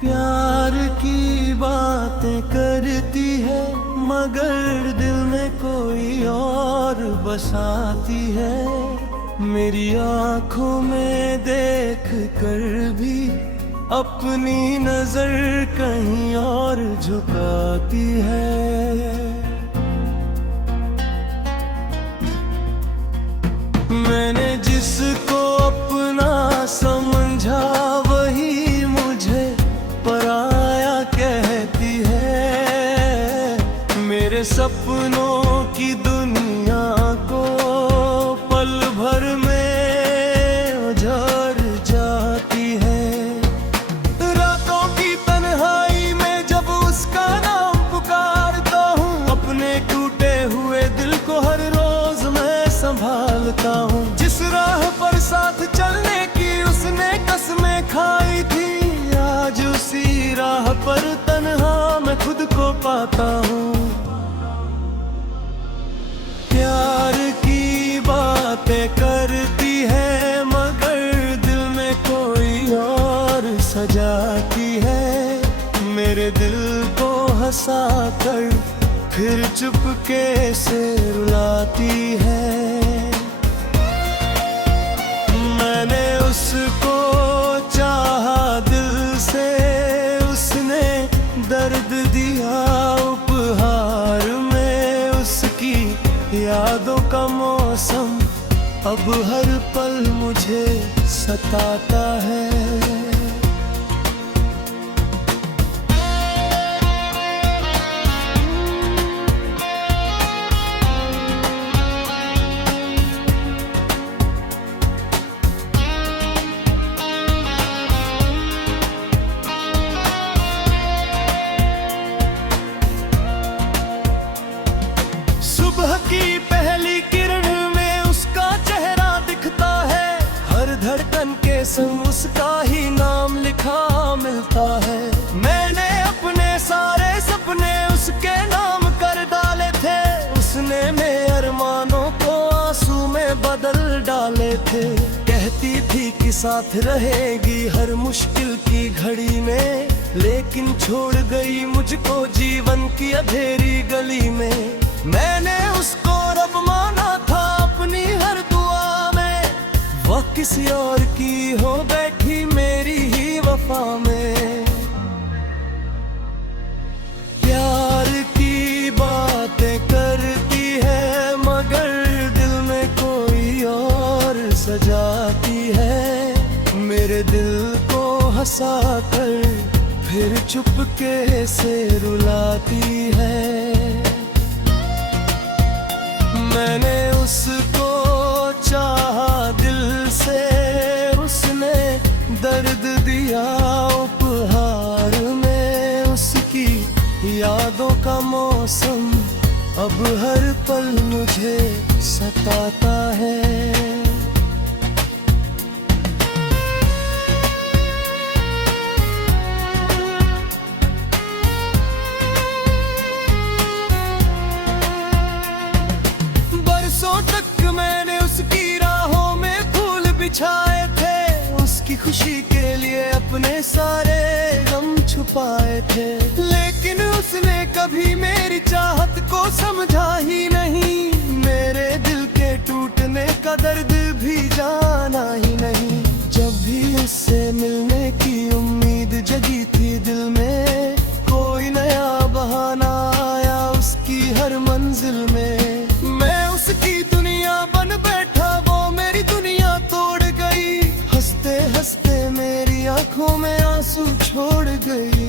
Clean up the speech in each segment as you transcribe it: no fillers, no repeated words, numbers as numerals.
प्यार की बातें करती है मगर दिल में कोई और बसाती है। मेरी आंखों में देख कर भी अपनी नजर कहीं और झुकाती है। मैंने जिसको अपना समझा वही मुझे पराया कहती है। मेरे सपनों की दुनिया को पल भर में उजाड़ जाती है। रातों की तन्हाई में जब उसका नाम पुकारता हूँ, अपने टूटे हुए दिल को हर रोज मैं संभालता हूँ। जिस राह पर साथ चलने की उसने कसमें खाई थी, आज उसी राह पर तन्हा मैं खुद को पाता हूँ। प्यार की बातें करती है मगर दिल में कोई और सजाती है। मेरे दिल को हंसाकर फिर चुपके से रुलाती है। मैंने उसको चाहा दिल से, उसने दर्द दिया उपहार में। उसकी यादों का मौसम अब हर पल मुझे सताता है। सुबह की पहली किरण में उसका चेहरा दिखता है। हर धड़कन के संग उसका ही नाम लिखा मिलता है। मैंने अपने सारे सपने उसके नाम कर डाले थे। उसने मेरे अरमानों को आंसू में बदल डाले थे। कहती थी कि साथ रहेगी हर मुश्किल की घड़ी में, लेकिन छोड़ गई मुझको जीवन की अंधेरी गली में। मैंने उसको रब माना था अपनी हर दुआ में, वह किसी और की हो बैठी मेरी ही वफा में। प्यार की बातें करती है मगर दिल में कोई और सजाती है। मेरे दिल को हंसाकर फिर चुपके से रुलाती है। मैंने उसको चाहा दिल से, उसने दर्द दिया उपहार में। उसकी यादों का मौसम अब हर पल मुझे सताता है। तक मैंने उसकी राहों में फूल बिछाए थे। उसकी खुशी के लिए अपने सारे गम छुपाए थे। लेकिन उसने कभी मेरी चाहत को समझा ही नहीं। मेरे दिल के टूटने का दर्द भी जाना ही नहीं। जब भी उससे मिलने की उम्मीद जगी थी दिल में, कोई नया बहाना आया उसकी हर मंजिल में। मैं उसकी दुनिया बन बैठा, वो मेरी दुनिया तोड़ गई। हंसते हंसते मेरी आंखों में आंसू छोड़ गई।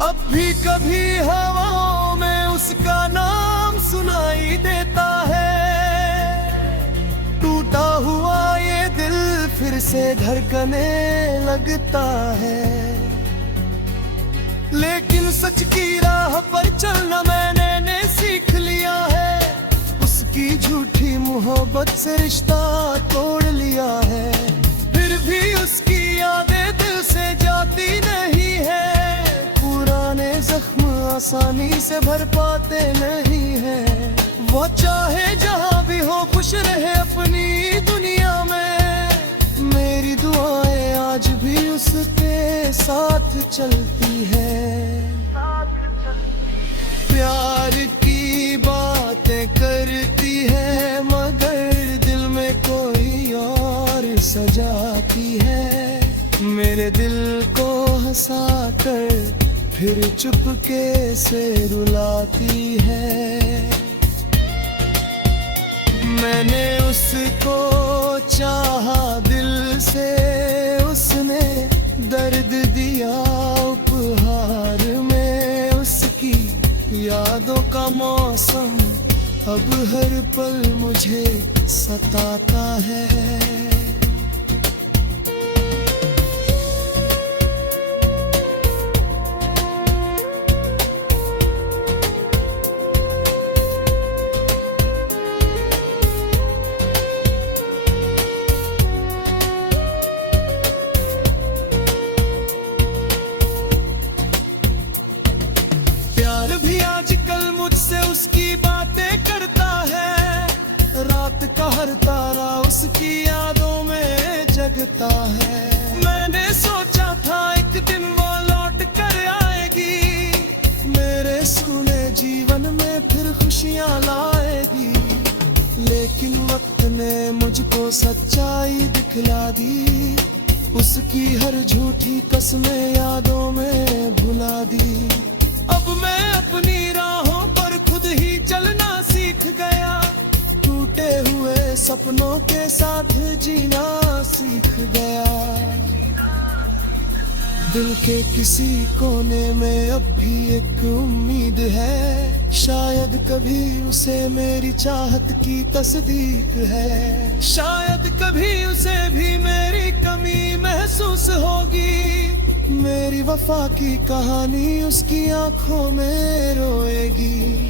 अब भी कभी हवाओं में उसका नाम सुनाई देता है। टूटा हुआ ये दिल फिर से धड़कने लगता है। लेकिन सच की राह पर चलना मैंने सीख लिया है। उसकी झूठी मोहब्बत से रिश्ता तोड़ लिया है। फिर भी उसकी यादें दिल से जाती नहीं है। पुराने जख्म आसानी से भर पाते नहीं है। वो चाहे जहाँ भी हो खुश रहे अपनी दुनिया में। मेरी दुआएं आज भी मेरे दिल को हंसाकर फिर चुपके से रुलाती है। मैंने उसको चाहा दिल से, उसने दर्द दिया उपहार में। उसकी यादों का मौसम अब हर पल मुझे सताता है। प्यार भी आजकल मुझसे उसकी बातें करता है। रात का हर तारा उसकी यादों में जगता है। मैंने सोचा था एक दिन वो लौट कर आएगी, मेरे सुने जीवन में फिर खुशियां लाएगी। लेकिन वक्त ने मुझको सच्चाई दिखला दी, उसकी हर झूठी कसमें यादों में भुला दी। अब मैं अपनी राहों पर खुद ही चलना सीख गया, टूटे हुए सपनों के साथ जीना सीख गया। दिल के किसी कोने में अब भी एक उम्मीद है, शायद कभी उसे मेरी चाहत की तस्दीक है। शायद कभी उसे भी मेरी कमी महसूस होगी, मेरी वफा की कहानी उसकी आंखों में रोएगी।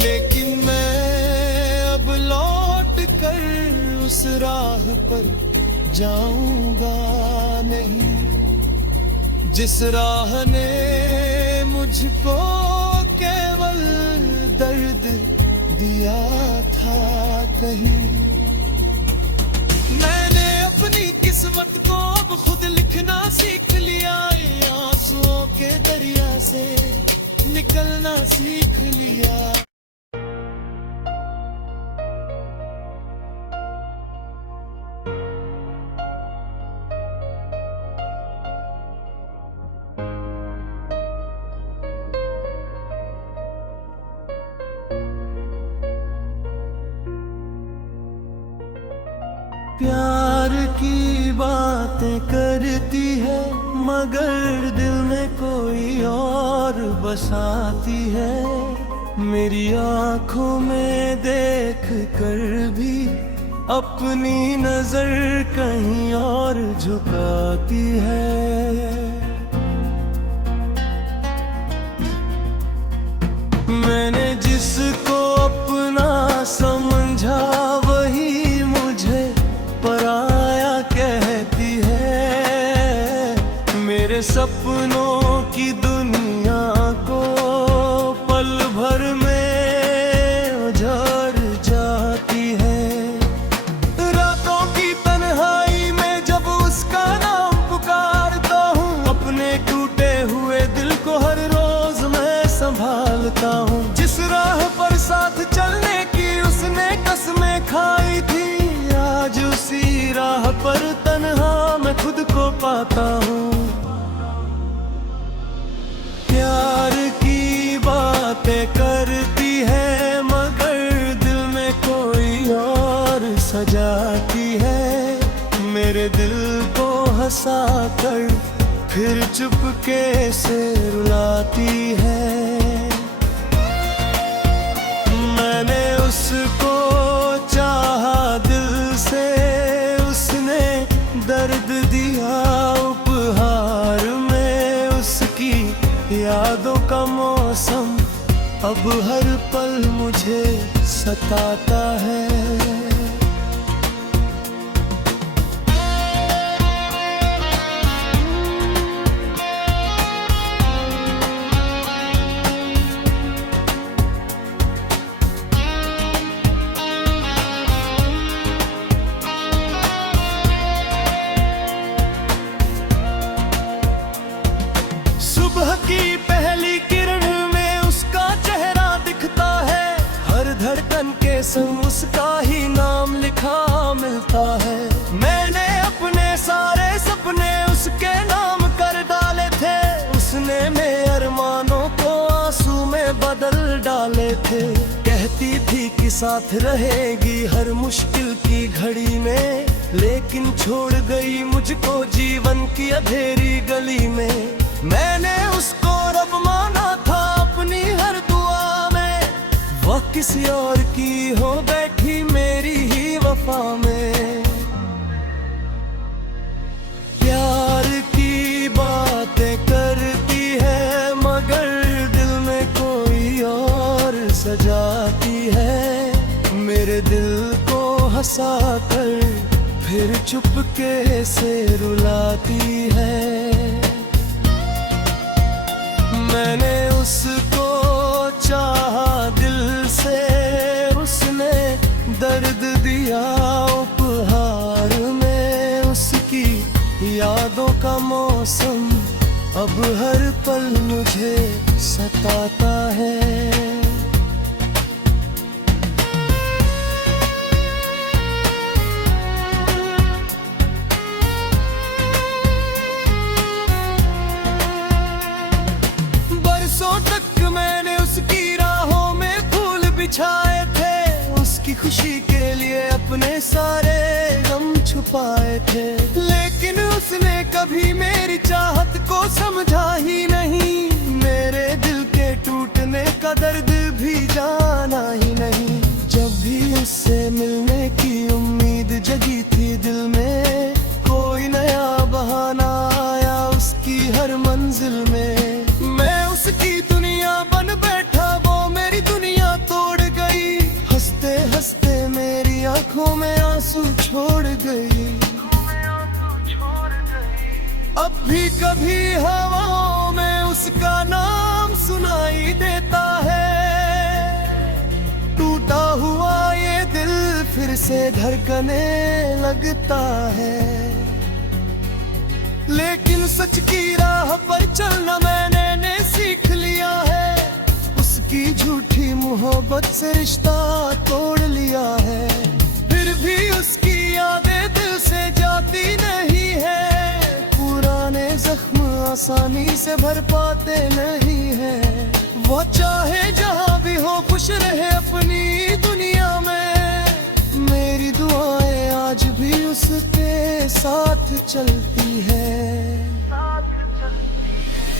लेकिन मैं अब लौट कर उस राह पर जाऊंगा नहीं, जिस राह ने मुझको केवल दर्द दिया था। कहीं मैंने अपनी किस्मत को अब खुद लिखना सीख लिया, आंसुओं के दरिया से निकलना सीख लिया। प्यार की बातें करती है मगर दिल में कोई और बसाती है। मेरी आंखों में देख कर भी अपनी नजर कहीं और झुकाती है। मैंने जिसको अपना समझा वही मुझे पराया कहती है। मेरे सपनों की दुनिया को पल भर में उजाड़ जाती है। रातों की तन्हाई में जब उसका नाम पुकारता हूँ, अपने टूटे हुए दिल को हर रोज मैं संभालता हूँ। जिस राह पर साथ चलने की उसने कसमें खाई थी, आज उसी राह पर तन्हा मैं खुद को पाता हूँ। प्यार की बातें करती है मगर दिल में कोई और सजाती है। मेरे दिल को हंसाकर फिर चुपके से रुलाती है। मैंने उसको चाहा दिल से, उसने दर्द दिया उपहार में। उसकी यादों का मौसम अब हर पल मुझे सताता है। सुबह की पहली किरण में उसका चेहरा दिखता है, हर धड़कन के संग उसका ही नाम लिखा मिलता थे। कहती थी कि साथ रहेगी हर मुश्किल की घड़ी में, लेकिन छोड़ गई मुझको जीवन की अंधेरी गली में। मैंने उसको रब माना था अपनी हर दुआ में, वो किसी और की हो बैठी मेरी ही वफा में। प्यार की बातें करती है मगर दिल में कोई और सजाती है। मेरे दिल को हंसा कर फिर चुपके से रुलाती है। मैंने उसको चाहा दिल से, उसने दर्द दिया उपहार में। उसकी यादों का मौसम अब हर पल मुझे सताता है। मैंने उसकी राहों में फूल बिछाए थे, उसकी खुशी के लिए अपने सारे गम छुपाए थे। लेकिन उसने कभी मेरी चाहत को समझा ही नहीं, मेरे दिल के टूटने का दर्द भी जाना ही नहीं। जब भी उससे मिलने की उम्मीद जगी थी दिल में, कोई नया बहाना आया उसकी हर मंजिल में। मैं उसकी दुनिया बन बैठा, वो मेरी दुनिया तोड़ गई। हंसते हंसते मेरी आंखों में आंसू छोड़ गई। अब भी कभी हवाओं में उसका नाम सुनाई देता है। टूटा हुआ ये दिल फिर से धड़कने लगता है। लेकिन सच की राह पर चलना मैंने सीख लिया है। उसकी झूठी मोहब्बत से रिश्ता तोड़ लिया है। फिर भी उसकी यादें दिल से जाती नहीं है। पुराने जख्म आसानी से भर पाते नहीं है। वो चाहे जहां भी हो खुश रहे अपनी दुनिया में। मेरी दुआएं आज भी उसके साथ चलती है।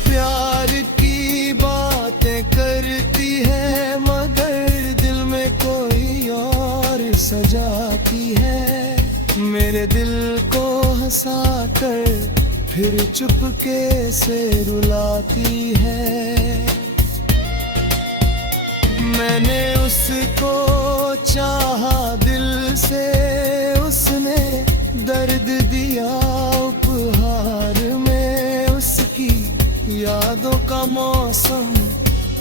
प्यार की बातें करती है मगर दिल में कोई और सजाती है। मेरे दिल को हंसा कर फिर चुपके से रुलाती है। मैंने उसको चाहा दिल से, उसने दर्द दिया उपहार में। उसकी यादों का मौसम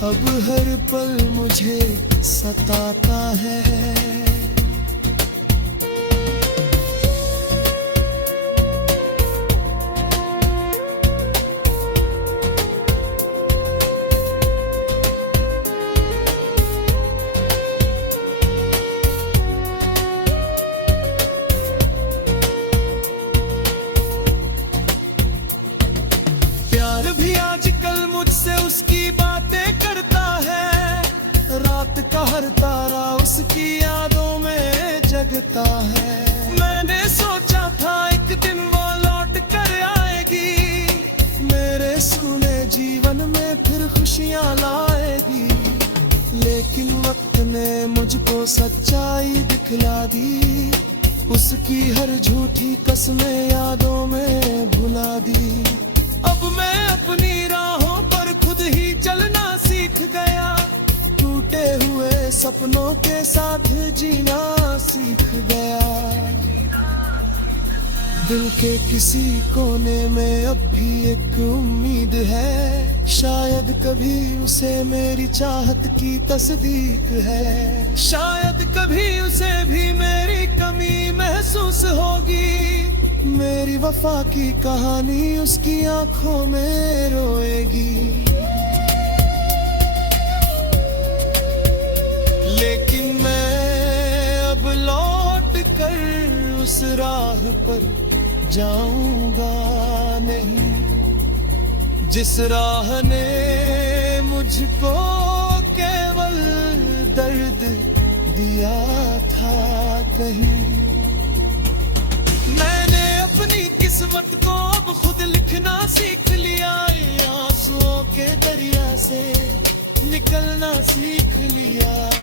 अब हर पल मुझे सताता है। प्यार भी आजकल मुझसे उसकी बातें करता है। रात का हर तारा उसकी यादों में जगता है। मैंने सोचा था एक दिन वो लौट कर आएगी, मेरे सूने जीवन में फिर खुशियां लाएगी। लेकिन वक्त ने मुझको सच्चाई दिखला दी। उसकी हर झूठी कसमें यादों में भुला दी। अब मैं अपनी राहों पर खुद ही चलना सीख गया। टूटे हुए सपनों के साथ जीना सीख गया। दिल के किसी कोने में अब भी एक उम्मीद है। शायद कभी उसे मेरी चाहत की तस्दीक है। शायद कभी उसे भी मेरी कमी महसूस होगी। मेरी वफा की कहानी उसकी आंखों में रोएगी। लेकिन मैं अब लौट कर उस राह पर जाऊंगा नहीं, जिस राह ने मुझको केवल दिया था कहीं। मैंने अपनी किस्मत को अब खुद लिखना सीख लिया, ये आंसुओं के दरिया से निकलना सीख लिया।